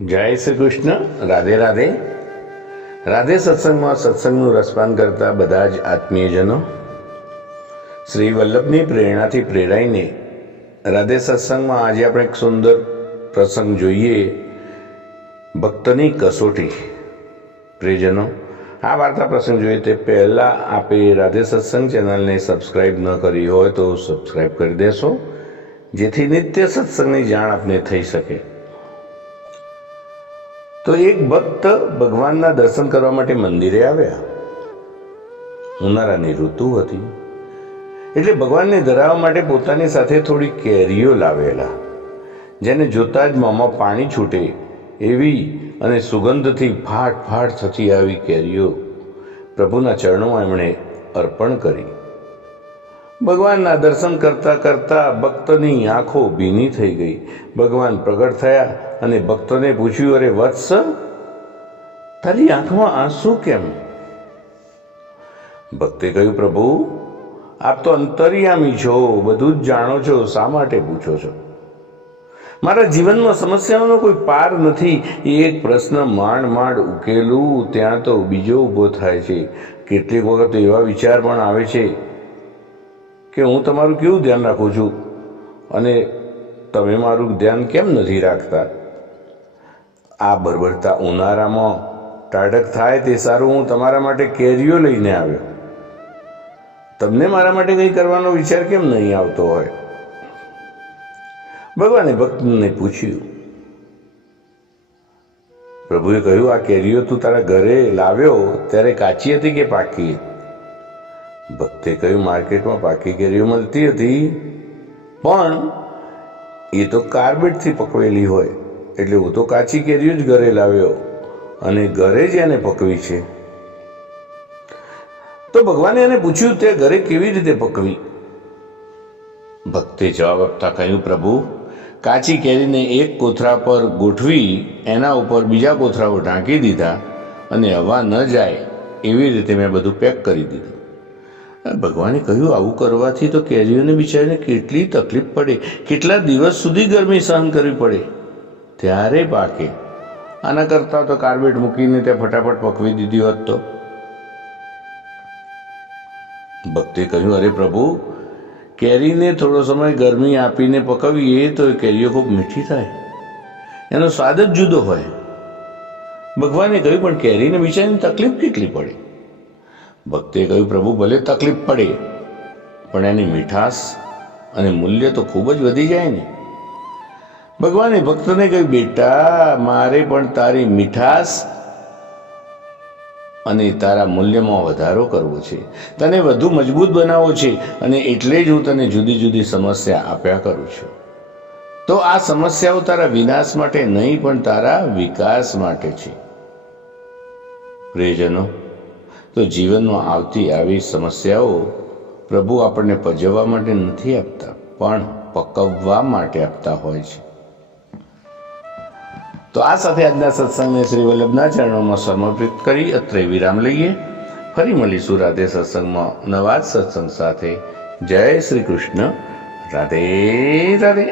જય શ્રી કૃષ્ણ. રાધે રાધે. રાધે સત્સંગમાં સત્સંગનું રસપાન કરતા બધા જ આત્મીયજનો શ્રી વલ્લભની પ્રેરણાથી પ્રેરાઈને રાધે સત્સંગમાં આજે આપણે એક સુંદર પ્રસંગ જોઈએ. ભક્તની કસોટી. પ્રિયજનો, આ વાર્તા પ્રસંગ જોઈએ તે પહેલાં આપે રાધે સત્સંગ ચેનલને સબસ્ક્રાઈબ ન કરી હોય તો સબસ્ક્રાઈબ કરી દેશો, જેથી નિત્ય સત્સંગની જાણ આપને થઈ શકે. તો એક ભક્ત ભગવાનના દર્શન કરવા માટે મંદિરે આવ્યા. ઉનાળાની ઋતુ હતી એટલે ભગવાનને ધરાવવા માટે પોતાની સાથે થોડી કેરીઓ લાવેલા, જેને જોતા જ મોંમાં પાણી છૂટે એવી અને સુગંધથી ફાટ ફાટ થતી આવી કેરીઓ પ્રભુના ચરણોમાં એમણે અર્પણ કરી. ભગવાનના દર્શન કરતા કરતા ભક્તની આંખો ભીની થઈ ગઈ. ભગવાન પ્રગટ થયા અને ભક્તને પૂછ્યું, અરે વત્સ, તારી આંખમાં આંસુ કેમ? ભક્તે કહ્યું, પ્રભુ, આપ તો અંતર્યામી છો, બધું જ જાણો છો, શા માટે પૂછો છો? મારા જીવનમાં સમસ્યાઓનો કોઈ પાર નથી. એક પ્રશ્ન માંડ માંડ ઉકેલું ત્યાં તો બીજો ઊભો થાય છે. કેટલીક વખત એવા વિચાર પણ આવે છે કે હું તમારું કેવું ધ્યાન રાખું છું અને તમે મારું ધ્યાન કેમ નથી રાખતા? આ બરબરતા ઉનાળામાં ટાઢક થાય તે સારું હું તમારા માટે કેરીઓ લઈને આવ્યો. તમને મારા માટે કંઈ કરવાનો વિચાર કેમ નહીં આવતો હોય? ભગવાને ભક્તને પૂછ્યું. પ્રભુએ કહ્યું, આ કેરીઓ તું તારા ઘરે લાવ્યો ત્યારે કાચી હતી કે પાકી? ભક્તે કહ્યું, માર્કેટમાં પાકી કેરીઓ મળતી હતી, પણ એ તો કાર્બેટથી પકવેલી હોય, એટલે હું તો કાચી કેરીઓ જ ઘરે લાવ્યો અને ઘરે જ એને પકવી છે. તો ભગવાને એને પૂછ્યું, તે ઘરે કેવી રીતે પકવી? ભક્તે જવાબ આપતા કહ્યું, પ્રભુ, કાચી કેરીને એક કોથળા પર ગોઠવી એના ઉપર બીજા કોથળાઓ ઢાંકી દીધા અને હવા ન જાય એવી રીતે મેં બધું પેક કરી દીધું. ભગવાને કહ્યું, આવું કરવાથી તો કેરીઓને બિચારીને કેટલી તકલીફ પડે, કેટલા દિવસ સુધી ગરમી સહન કરવી પડે, ત્યારે પાકે. આના કરતાં તો કાર્બેટ મૂકીને ત્યાં ફટાફટ પકવી દીધી હોત તો. ભક્તે કહ્યું, અરે પ્રભુ, કેરીને થોડો સમય ગરમી આપીને પકવીએ તો એ કેરીઓ ખૂબ મીઠી થાય, એનો સ્વાદ જ જુદો હોય. ભગવાને કહ્યું, પણ કેરીને બિચારીને તકલીફ કેટલી પડે? ભક્તે કહ્યું, પ્રભુ, ભલે તકલીફ પડે, પણ એની મીઠાશ અને મૂલ્ય તો ખૂબ જ વધી જાય ને. ભગવાને ભક્તને કહ્યું, બેટા, મારે પણ તારી મીઠાશ અને તારા મૂલ્યમાં વધારો કરવો છે, તને વધુ મજબૂત બનાવવો છે, અને એટલે જ હું તને જુદી જુદી સમસ્યા આપ્યા કરું છું. તો આ સમસ્યાઓ તારા વિનાશ માટે નહીં, પણ તારા વિકાસ માટે છે. પ્રિયજનો, તો જીવનમાં આવતી આવી સમસ્યાઓ પ્રભુ આપણને પજવવા માટે નથી આપતા, પણ પકવવા માટે આપતા હોય છે. તો આ સાથે આજના સત્સંગને શ્રી વલ્લભના ચરણોમાં સમર્પિત કરી અત્રે વિરામ લઈએ. ફરી મળીશું રાધે સત્સંગમાં નવા જ સત્સંગ સાથે. જય શ્રી કૃષ્ણ. રાધે રાધે.